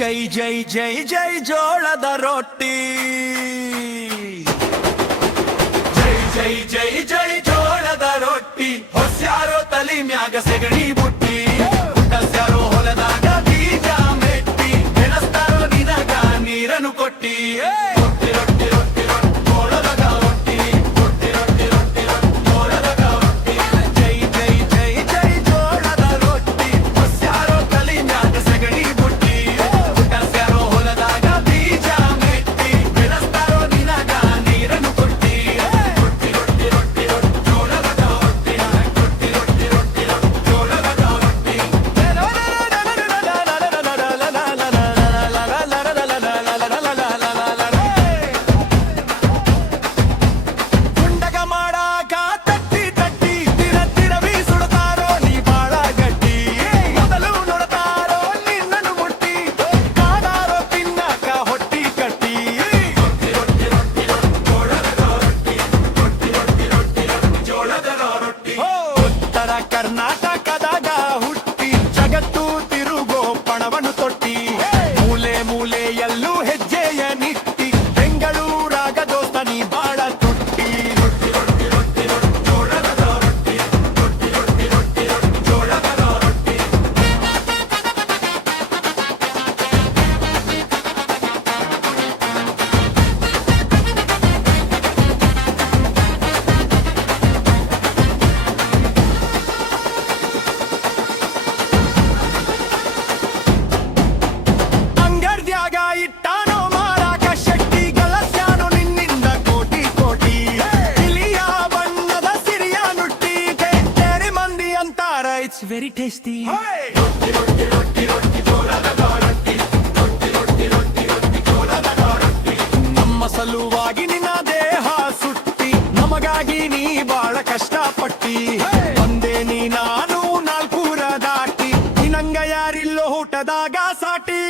ಜೈ ಜೈ ಜೈ ಜೈ ಜೋಳದ ರೊಟ್ಟಿ, ಜೈ ಜೈ ಜೈ ಜೈ ಜೋಳದ ರೊಟ್ಟಿ. ಹೊಸ್ಯಾರೋ ತಲಿ ಮ್ಯಾಗ ಸೆಗಣಿ ಬುಟ್ಟಿ, ಹುಟ್ಟಸ್ಯಾರೋ ಹೊಲದಾಗ ಬೀಜ ಮೆಟ್ಟಿ, ಬೆಳೆಸ್ತಾರೋ ನಿನಗ ನೀರನ್ನು ಕೊಟ್ಟಿ. ರೊಟ್ಟಿ ರೊಟ್ಟಿ ರೊಟ್ಟಿ ರೊಟ್ಟಿ ಜೋಳದ ರೊಟ್ಟಿ, ರೊಟ್ಟಿ ರೊಟ್ಟಿ ರೊಟ್ಟಿ ರೊಟ್ಟಿ ಜೋಳದ ರೊಟ್ಟಿ. ಜೈ ಜೈ ಜೈ ಜೈ ಜೋಳದ ರೊಟ್ಟಿ, ಹೊಸ್ಯಾರೋ ತಲಿ ಮ್ಯಾಗ ಸೆಗಣಿ ಬುಟ್ಟಿ, ಹುಟ್ಟಸ್ಯಾರೋ ಹೊಲದಾಗ ಬೀಜ ಮೆಟ್ಟಿ, ಬೆಳೆಸ್ತಾರೋ ನಿನಗ ನೀರನ್ನು ಕೊಟ್ಟಿ. ರೊಟ್ಟಿ ರೊಟ್ಟಿ ರೊಟ್ಟಿ ರೊಟ್ಟಿ ಜೋಳದ ರೊಟ್ಟಿ, ರೊಟ್ಟಿ ರೊಟ್ಟಿ ರೊಟ್ಟಿ ರೊಟ್ಟಿ ಜೋಳದ ರೊಟ್ಟಿ. ಗುಂಡಗ ಮಾಡಾಕ ತಟ್ಟಿ ತಟ್ಟಿ ತಿರ ತಿರವಿ ಸುಡತಾರೋ ನೀ ಬಾಳ ಗಟ್ಟಿ. ಮೊದಲು ನೋಡತಾರೋ ನಿನ್ನನ್ನು ಮುಟ್ಟಿ, ಕಾದಾರೋ ತಿನ್ನಕ ಹೊಟ್ಟಿ ಕಟ್ಟಿ. ರೊಟ್ಟಿ ರೊಟ್ಟಿ ರೊಟ್ಟಿ ರೊಟ್ಟಿ ಜೋಳದ ರೊಟ್ಟಿ, ರೊಟ್ಟಿ ರೊಟ್ಟಿ ರೊಟ್ಟಿ ರೊಟ್ಟಿ ಜೋಳದ ರೊಟ್ಟಿ. ಉತ್ತರ ಕರ್ನಾಟಕದಾಗ ಹುಟ್ಟಿ ಜಗತ್ತು ತಿರುಗೋ ಪಣವನ್ನು ತೊಟ್ಟಿ, ಮೂಲೆ ಮೂಲೆಯಲ್ಲೂ ಹೆಜ್ಜೆಯ ನಿಟ್ಟಿ, ಬೆಂಗಳೂರಾಗ ದೋಸ್ತ ನೀ ಬಾಳ ತುಟ್ಟಿ. ರೊಟ್ಟಿ ರೊಟ್ಟಿ ರೊಟ್ಟಿ ರೊಟ್ಟಿ ಜೋಳದ ರೊಟ್ಟಿ, ರೊಟ್ಟಿ ರೊಟ್ಟಿ ರೊಟ್ಟಿ ರೊಟ್ಟಿ ಜೋಳದ ರೊಟ್ಟಿ. ಅಂಗಡ್ಯಾಗ ಇಟ್ಟಾನೋ ಮಾರಾಕ ಶೆಟ್ಟಿ, ಗಳಸ್ಯಾನೋ ನಿನ್ನಿಂದ ಕೋಟಿ ಕೋಟಿ. ಇಲಿಯ ಬಣ್ಣದ ಸಿರಿಯ ನುಟ್ಟಿ, ಬೇರೆ ಮಂದಿ ಅಂತಾರ ಇಟ್ಸ್ ವೆರಿ ಟೇಸ್ಟಿ. ರೊಟ್ಟಿ ರೊಟ್ಟಿ ರೊಟ್ಟಿ ರೊಟ್ಟಿ ಜೋಳದ ರೊಟ್ಟಿ, ರೊಟ್ಟಿ ರೊಟ್ಟಿ ರೊಟ್ಟಿ ರೊಟ್ಟಿ ಜೋಳದ ರೊಟ್ಟಿ. ನಮ್ಮ ಸಲುವಾಗಿ ನಿನ್ನ ದೇಹ ಸುಟ್ಟಿ, ನಮಗಾಗಿ ನೀ ಬಾಳ ಕಷ್ಟಪಟ್ಟಿ. ಒಂದೇ ನೀ ನಾನು ನಾಲ್ಕೂರ ದಾಟಿ, ನಿನಂಗ ಯಾರಿಲ್ಲೋ ಊಟದಾಗ ಸಾಟಿ.